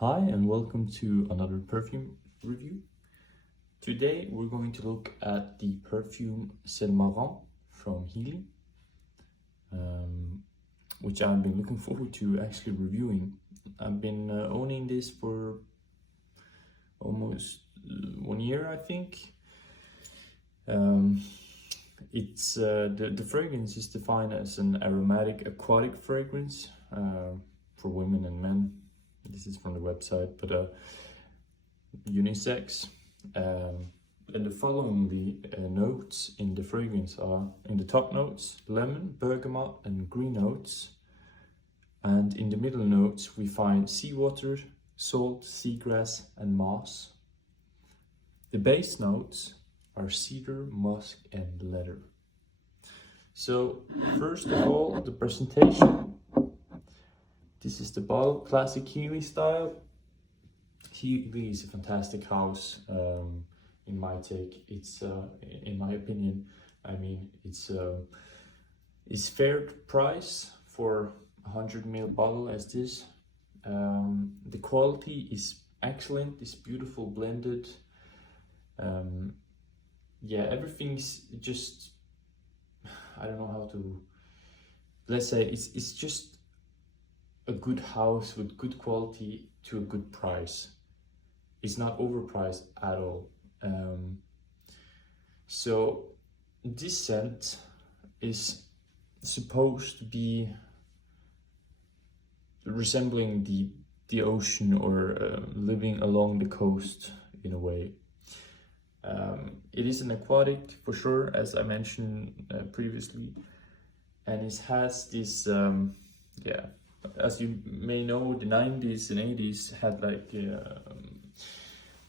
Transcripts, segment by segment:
Hi and welcome to another perfume review. Today we're going to look at the perfume Sel Marin from Heeley, which I've been looking forward to actually reviewing. I've been owning this for almost 1 year, I think. It's the fragrance is defined as an aromatic aquatic fragrance for women and men. This is from the website, but unisex. And the following notes in the fragrance are, in the top notes, lemon, bergamot and green notes. And in the middle notes we find seawater, salt, seagrass and moss. The base notes are cedar, musk and leather. So first of all, the presentation. This is the bottle, classic Heeley style. Heeley is a fantastic house, in my take. It's in my opinion, I mean, it's fair price for 100 ml bottle as this. The quality is excellent. It's beautiful blended. Yeah, everything's just, I don't know how to, let's say it's just a good house with good quality to a good price. It's not overpriced at all. So this scent is supposed to be resembling the ocean or living along the coast in a way. It is an aquatic for sure, as I mentioned previously, and it has this yeah, as you may know, the 90s and 80s had like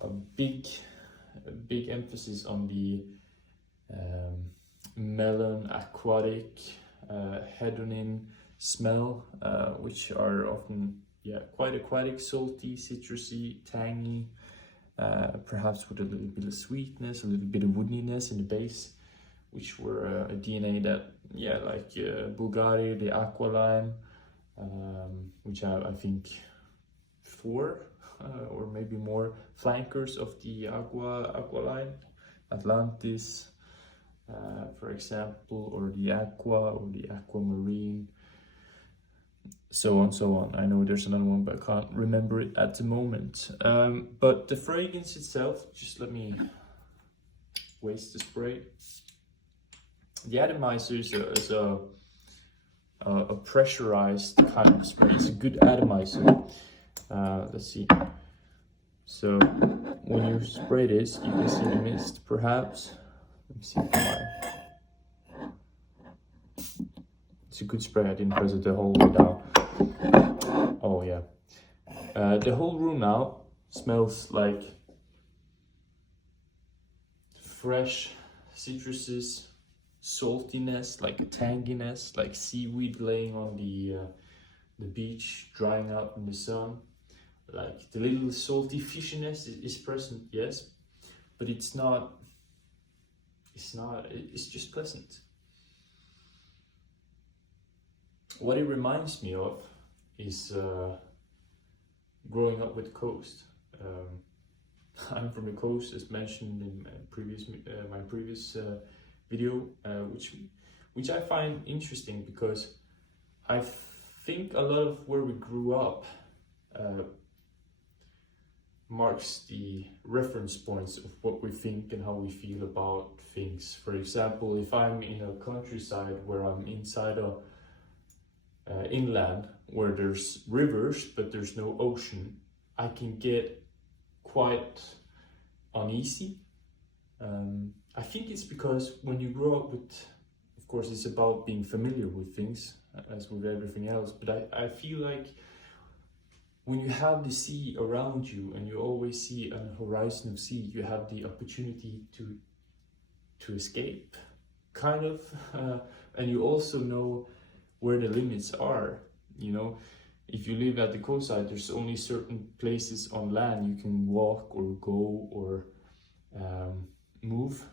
a big emphasis on the melon, aquatic, hedonin smell, which are often quite aquatic, salty, citrusy, tangy, perhaps with a little bit of sweetness, a little bit of woodiness in the base, which were a DNA that like Bulgari, the aqualine, which have, I think, 4 or maybe more flankers of the aqua line, Atlantis, for example, or the aqua or the aquamarine, so on. I know there's another one, but I can't remember it at the moment. But the fragrance itself, just let me waste the spray. The atomizer is a pressurized kind of spray. It's a good atomizer. Let's see. So when you spray this, you can see the mist, perhaps. Let me see. It's a good spray. I didn't press it the whole way down. Oh yeah. The whole room now smells like fresh citruses, saltiness, like a tanginess, like seaweed laying on the beach, drying out in the sun. Like the little salty fishiness is present, yes, but it's just pleasant. What it reminds me of is growing up with the coast. I'm from the coast, as mentioned in my previous video, which I find interesting because I think a lot of where we grew up marks the reference points of what we think and how we feel about things. For example, if I'm in a countryside where I'm inside a inland where there's rivers but there's no ocean, I can get quite uneasy. I think it's because when you grow up with, of course, it's about being familiar with things, as with everything else, but I feel like when you have the sea around you and you always see a horizon of sea, you have the opportunity to escape, kind of, and you also know where the limits are. You know, if you live at the coastside, there's only certain places on land you can walk or go or move.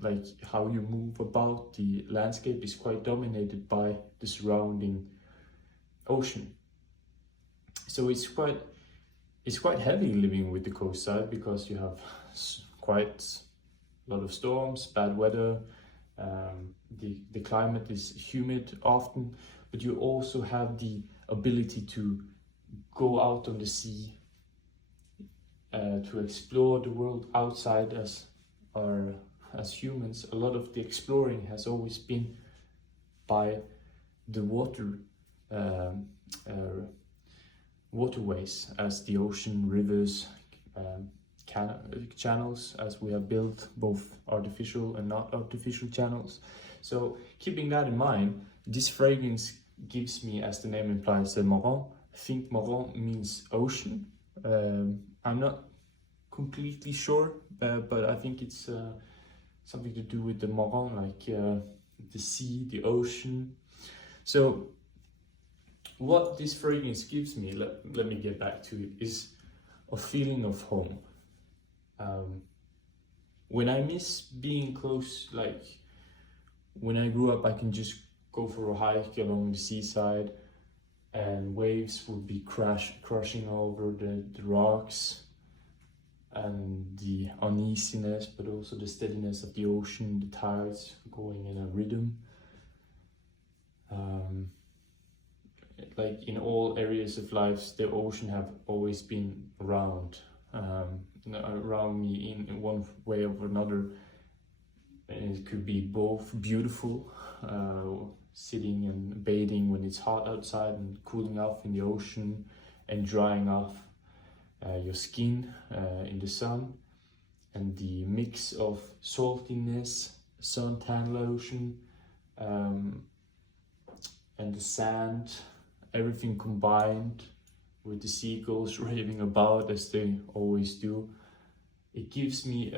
Like how you move about the landscape is quite dominated by the surrounding ocean. So it's quite it's quite heavy living with the coast side because you have quite a lot of storms, bad weather. The climate is humid often, but you also have the ability to go out on the sea, to explore the world outside as humans. A lot of the exploring has always been by the waterways, as the ocean, rivers, channels, as we have built both artificial and not artificial channels. So keeping that in mind, this fragrance gives me, as the name implies, the Marin. I think Marin means ocean. I'm not completely sure, but I think it's something to do with the Marin, like the sea, the ocean. So what this fragrance gives me, let me get back to it, is a feeling of home. When I miss being close, like when I grew up, I can just go for a hike along the seaside and waves would be crushing over the rocks, and the uneasiness, but also the steadiness of the ocean, the tides going in a rhythm. Like in all areas of life, the ocean have always been around me in one way or another. And it could be both beautiful, sitting and bathing when it's hot outside and cooling off in the ocean and drying off your skin in the sun, and the mix of saltiness, suntan lotion, and the sand, everything combined with the seagulls raving about as they always do. It gives me,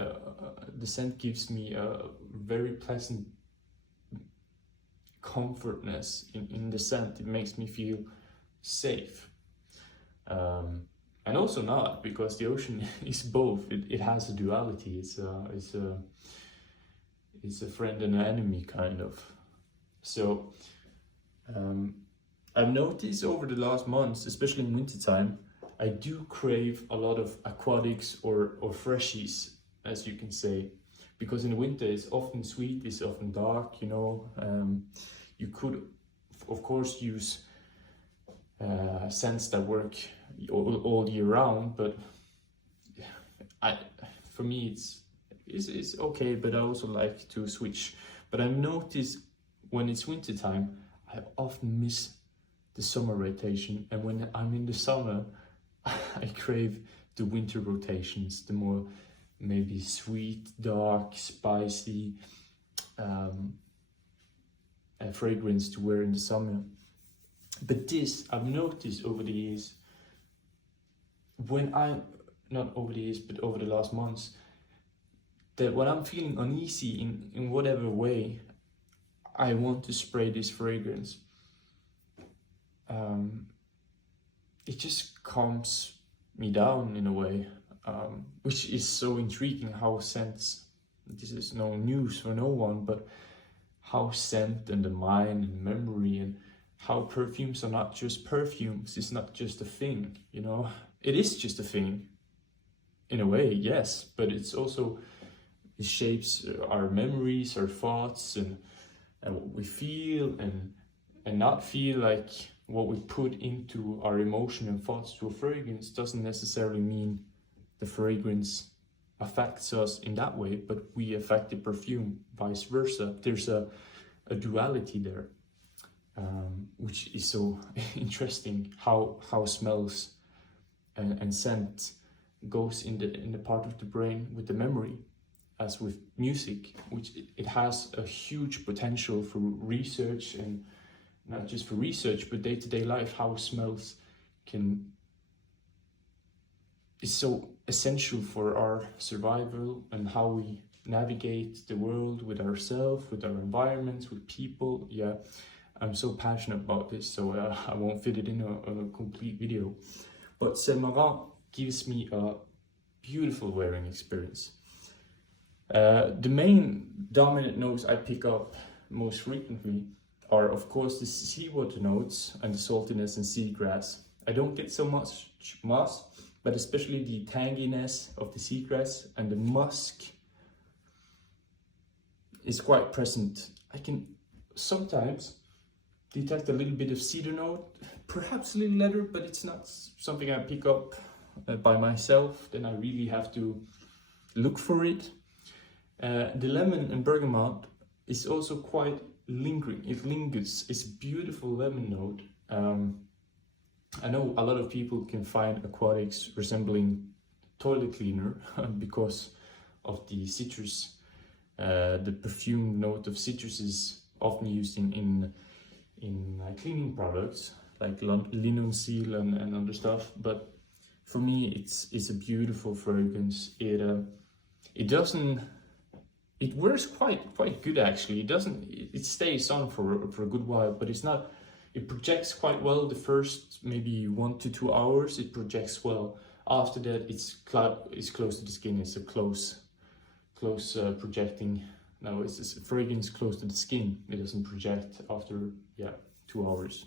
the scent gives me a very pleasant comfortness in the scent. It makes me feel safe. And also not, because the ocean is both. It has a duality. It's a friend and an enemy, kind of. So I've noticed over the last months, especially in wintertime, I do crave a lot of aquatics or freshies, as you can say, because in the winter it's often sweet, it's often dark, you know. You could, of course, use scents that work all year round, but for me it's okay, but I also like to switch. But I've noticed when it's wintertime, I often miss the summer rotation, and when I'm in the summer, I crave the winter rotations, the more maybe sweet, dark, spicy fragrance to wear in the summer. But this, I've noticed over the years, not over the years, but over the last months, that when I'm feeling uneasy in whatever way, I want to spray this fragrance. It just calms me down in a way, which is so intriguing how scents, this is no news for no one, but how scent and the mind and memory and how perfumes are not just perfumes. It's not just a thing, you know. It is just a thing in a way, yes, but it's also, it shapes our memories, our thoughts, and what we feel and not feel. Like what we put into our emotion and thoughts to a fragrance doesn't necessarily mean the fragrance affects us in that way, but we affect the perfume, vice versa. There's a duality there, which is so interesting, how smells and scent goes in the part of the brain with the memory, as with music, which it has a huge potential for research, and not just for research, but day-to-day life, how smells is so essential for our survival and how we navigate the world with ourselves, with our environments, with people. Yeah, I'm so passionate about this, so I won't fit it in a complete video. But Sel Marin gives me a beautiful wearing experience. The main dominant notes I pick up most frequently are, of course, the seawater notes and the saltiness and seagrass. I don't get so much moss, but especially the tanginess of the seagrass and the musk is quite present. I can sometimes detect a little bit of cedar note, perhaps a little leather, but it's not something I pick up by myself. Then I really have to look for it. The lemon and bergamot is also quite lingering. It lingers. It's beautiful lemon note. I know a lot of people can find aquatics resembling toilet cleaner because of the citrus. The perfume note of citrus is often used in cleaning products like linen seal and other stuff. But for me, it's a beautiful fragrance. It doesn't. It wears quite good actually. It stays on for a good while, but it's not. It projects quite well the first maybe 1 to 2 hours. It projects well. After that, it's close to the skin. It's a close projecting. No, it's a fragrance close to the skin. It doesn't project after 2 hours.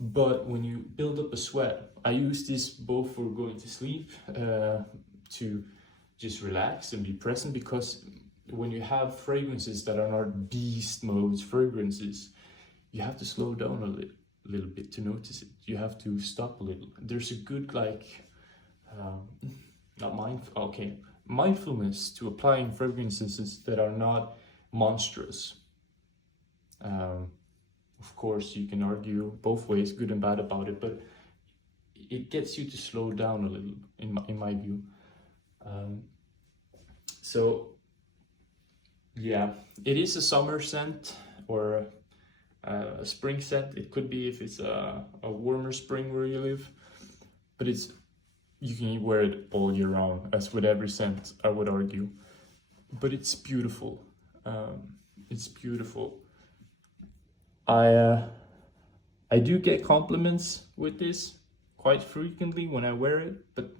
But when you build up a sweat, I use this both for going to sleep, to just relax and be present, because when you have fragrances that are not beast modes fragrances, you have to slow down a little bit to notice it. You have to stop a little. There's a good mindfulness to applying fragrances that are not monstrous. Of course, you can argue both ways, good and bad, about it, but it gets you to slow down a little, in my view. So yeah, it is a summer scent or a spring scent. It could be if it's a warmer spring where you live, but you can wear it all year round, as with every scent, I would argue. But it's beautiful. It's beautiful. I do get compliments with this quite frequently when I wear it, but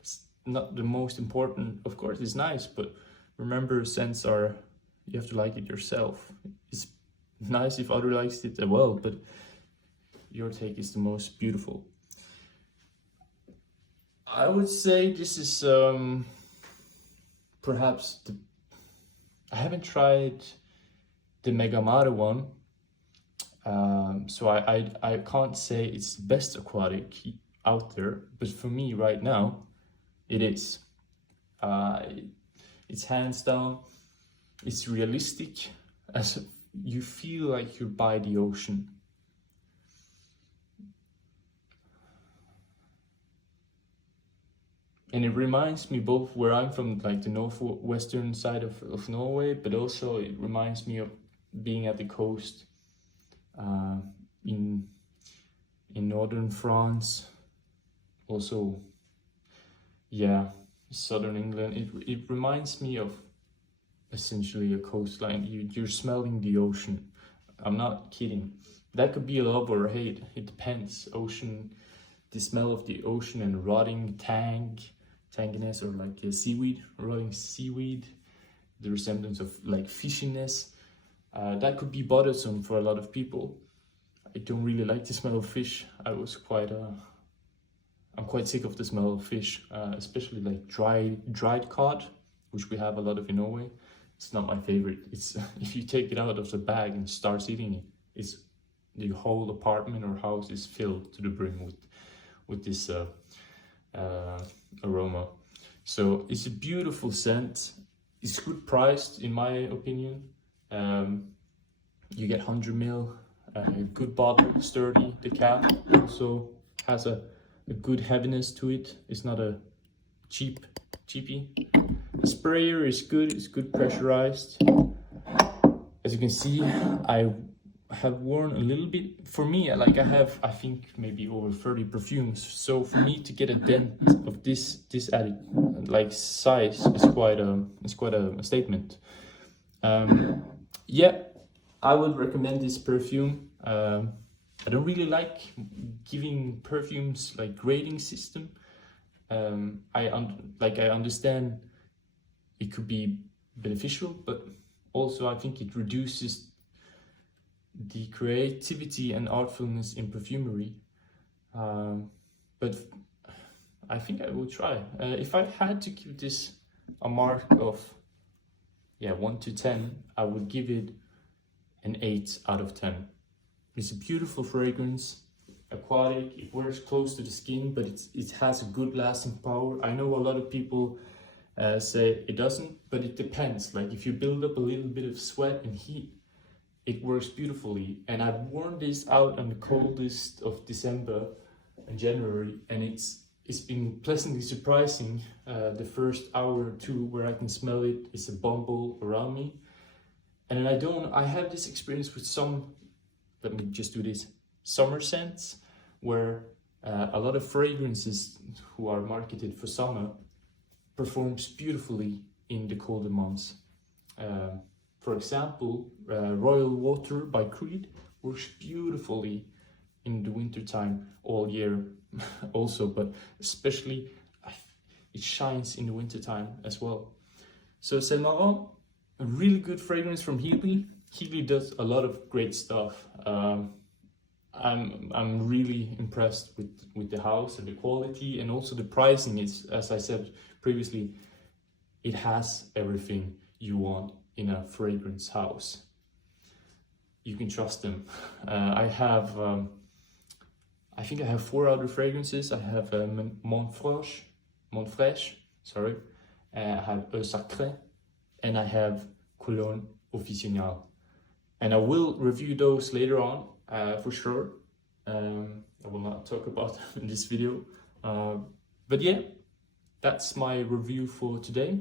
it's not the most important. Of course, it's nice, but remember, scents are, you have to like it yourself. It's nice if other likes it as well, but your take is the most beautiful. I would say this is perhaps I haven't tried the Megamare one, so I can't say it's the best aquatic out there, but for me right now it is. It's hands down. It's realistic, as you feel like you're by the ocean. And it reminds me both where I'm from, like the northwestern side of Norway, but also it reminds me of being at the coast in northern France. Also, yeah, southern England. It reminds me of essentially a coastline. You're smelling the ocean. I'm not kidding. That could be a love or a hate. It depends. Ocean, the smell of the ocean and rotting tanginess, or like seaweed, rotting seaweed, the resemblance of like fishiness, that could be bothersome for a lot of people. I don't really like the smell of fish. I'm quite sick of the smell of fish, especially like dried cod, which we have a lot of in Norway. It's not my favorite. It's if you take it out of the bag and start eating it, the whole apartment or house is filled to the brim with this aroma. So it's a beautiful scent. It's good priced, in my opinion. You get 100 ml, a good bottle, sturdy. The cap also has a good heaviness to it. It's not a cheapy. The sprayer is good. It's good pressurized. As you can see, I have worn a little bit. For me, like I think maybe over 30 perfumes. So for me to get a dent of this added like size is quite a statement. Yeah, I would recommend this perfume. I don't really like giving perfumes like grading system. I understand it could be beneficial, but also I think it reduces the creativity and artfulness in perfumery. But I think I will try. If I had to give this a mark of 1 to 10, I would give it an 8 out of 10. It's a beautiful fragrance, aquatic, it wears close to the skin, but it has a good lasting power. I know a lot of people say it doesn't, but it depends. Like if you build up a little bit of sweat and heat, it works beautifully. And I've worn this out on the coldest of December and January, and it's been pleasantly surprising. The first hour or two where I can smell it is a bumble around me. And then I have this experience with some, let me just do this, summer scents, where a lot of fragrances who are marketed for summer performs beautifully in the colder months. For example, Royal Water by Creed works beautifully in the winter time all year also, but especially it shines in the winter time as well. So Sel Marin, a really good fragrance from Heeley. Heeley does a lot of great stuff. I'm really impressed with the house and the quality, and also the pricing is, as I said previously, it has everything you want in a fragrance house. You can trust them. I think I have 4 other fragrances. I have Montfresh, sorry. I have Eau Sacrée, and I have Cologne Officinale. And I will review those later on, for sure. I will not talk about them in this video. But yeah, that's my review for today.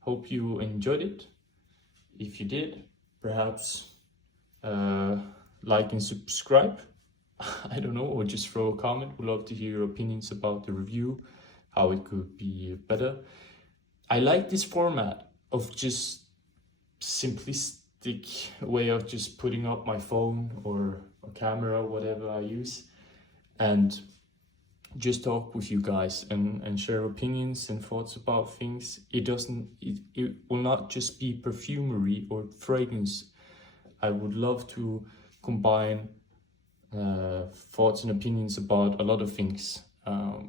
Hope you enjoyed it. If you did, perhaps like and subscribe. I don't know, or just throw a comment. Would love to hear your opinions about the review, how it could be better. I like this format of just simplistic way of just putting up my phone or a camera, whatever I use, and just talk with you guys and share opinions and thoughts about things. It will not just be perfumery or fragrance. I would love to combine thoughts and opinions about a lot of things,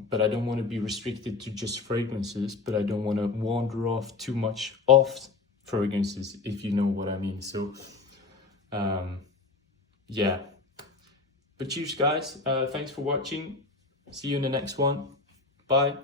but I don't want to be restricted to just fragrances, but I don't want to wander off too much off fragrances, if you know what I mean. So yeah, but cheers guys, thanks for watching, see you in the next one, bye.